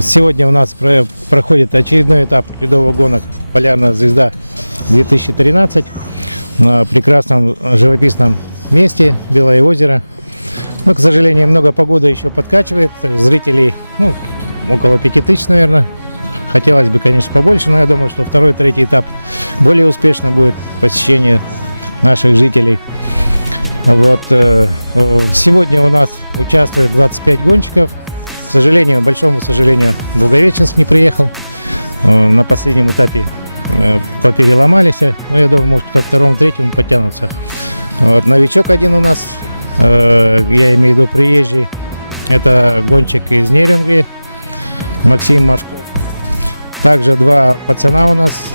Сегодня у нас проходит очередной этап ледовых гонок «Полярная звезда-2013» на прекрасном живописном месте Белое озеро. Но, к сожалению, много погода еще подкачивает. Зрителей около 5000, наверное. Хотелось бы, конечно, побольше, но я думаю, что второй, третий этап более успешно будет посещение наших жителей. Вот. Сегодня у нас участвует 25 гонщиков. К сожалению, большому сожалению, Благовещенск не приехал. На последнем этапе попереломались. Но я думаю, может, ко второму, третьему потянутся. Вот. Новичок один у нас, я имею в виду приезжий, это гонщик из Нерюнгри, Максим Машков. Также два пацана у нас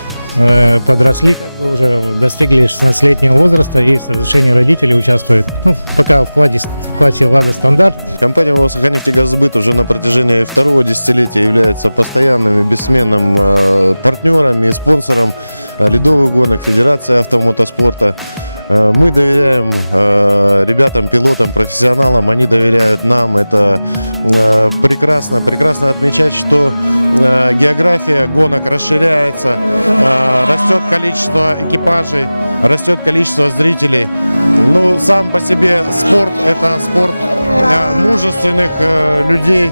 подросли, уже достигли 16-летнего возраста и с разрешения родителей участвуют. Пока в классе «Лада Стандарт». Компания «Волосохраннефтегазсбыт» уже на протяжении второго десятилетия является постоянным и бессменным партнером и спонсором ледовых гонок Федерации автомотоспорта. Мы доверяем ребятам, пилотам, профессионалам, они доверяют нам. Это прекрасно. Прекрасно отмечать, что география гонок расширяется, растет количество экипажей, растет количество зрителей. Сам по себе спорт – это спорт мужественных людей.